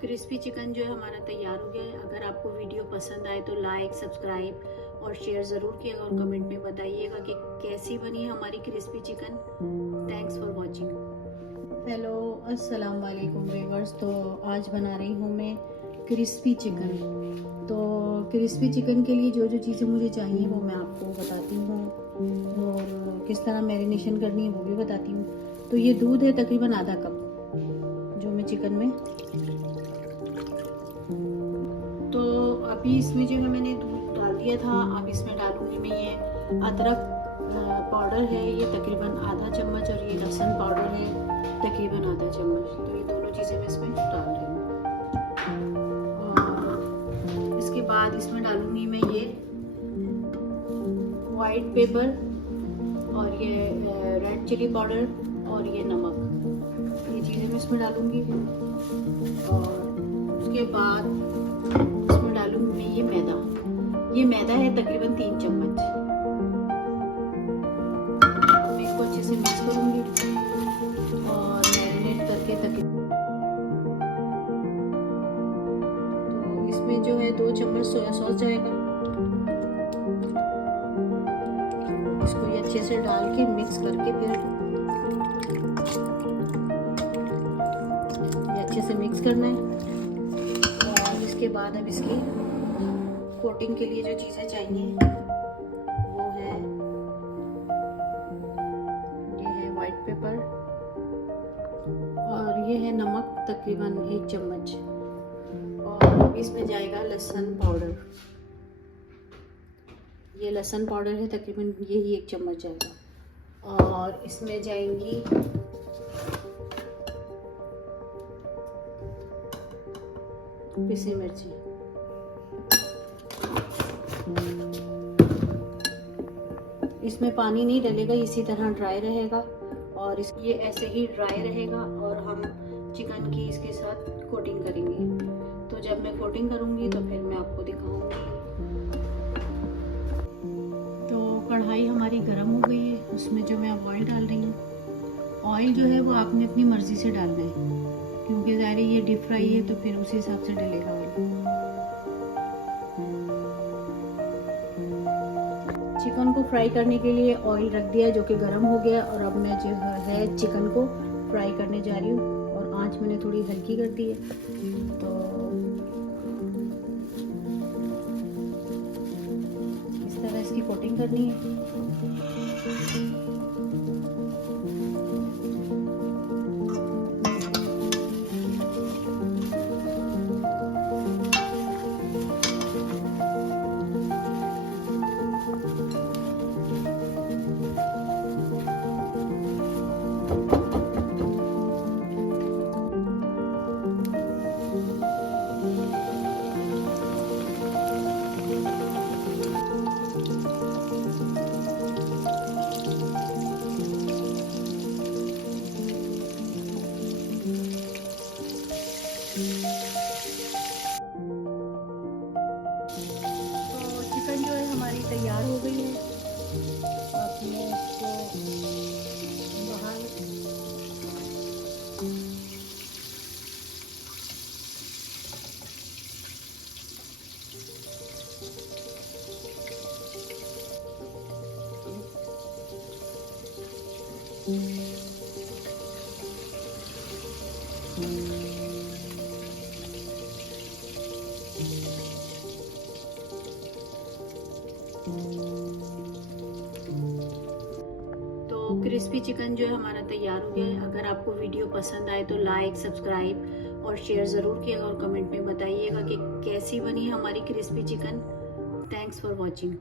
Crispy chicken जो है हमारा तैयार हो गया है। अगर आपको वीडियो पसंद आए तो लाइक, सब्सक्राइब और शेयर ज़रूर कीजिएगा और कमेंट में बताइएगा कि कैसी बनी है हमारी crispy chicken. Thanks for watching. Hello, अस्सलाम वालेकुम व्यूअर्स। तो आज बना रही हूँ मैं क्रिस्पी चिकन। तो क्रिस्पी चिकन के लिए जो जो चीज़ें मुझे चाहिए वो मैं आपको बताती हूँ और किस तरह मैरिनेशन करनी है वो भी बताती हूँ। तो ये दूध है तकरीबन आधा कप जो मैं चिकन में, तो अभी इसमें जो है मैंने दूध डाल दिया था। अब इसमें डालूंगी मैं ये अदरक पाउडर है, ये तकरीबन आधा चम्मच, और ये लहसुन पाउडर है तकरीबन आधा चम्मच। तो ये दोनों चीज़ें मैं इसमें डाल रही हूँ। और इसके बाद इसमें डालूंगी मैं ये वाइट पेपर और ये रेड चिली पाउडर और ये नमक, ये चीज़ें मैं इसमें डालूंगी। और उसके बाद इसमें डालूंगी मैं ये मैदा है तकरीबन 3 चम्मच। मैं इसको अच्छे से मिक्स करूंगी और मैरिनेट करके तो इसमें जो है 2 चम्मच सोया सॉस जाएगा। इसको ये अच्छे से डाल के मिक्स करके फिर ये अच्छे से मिक्स करना है। और इसके बाद अब इसकी कोटिंग के लिए जो चीज़ें चाहिए वो है, ये है वाइट पेपर और ये है नमक तकरीबन 1 चम्मच। और इसमें जाएगा लहसुन पाउडर, ये लहसुन पाउडर है तकरीबन यही 1 चम्मच जाएगा। और इसमें जाएंगी पिसी मिर्ची, इसमें पानी नहीं डलेगा, इसी तरह ड्राई रहेगा और ये ऐसे ही ड्राई रहेगा। और हम चिकन की इसके साथ कोटिंग करेंगे। तो जब मैं कोटिंग करूंगी तो फिर मैं आपको दिखाऊंगी। तो कढ़ाई हमारी गर्म हो गई है, उसमें जो मैं अब ऑयल डाल रही हूँ। ऑयल जो है वो आपने अपनी मर्ज़ी से डालना है, क्योंकि ज़ाहिर ये डीप फ्राई है तो फिर उसी हिसाब से डलेगा ऑयल। चिकन को फ्राई करने के लिए ऑयल रख दिया जो कि गर्म हो गया। और अब मैं जो है चिकन को फ्राई करने जा रही हूँ और आंच मैंने थोड़ी हल्की कर दी है। तो इस तरह इसकी कोटिंग करनी है। चिकन जो है हमारी तैयार हो गई है। अब मैं इसको बाहर क्रिस्पी चिकन जो है हमारा तैयार हो गया है। अगर आपको वीडियो पसंद आए तो लाइक, सब्सक्राइब और शेयर ज़रूर कीजिएगा और कमेंट में बताइएगा कि कैसी बनी है हमारी crispy chicken. Thanks for watching.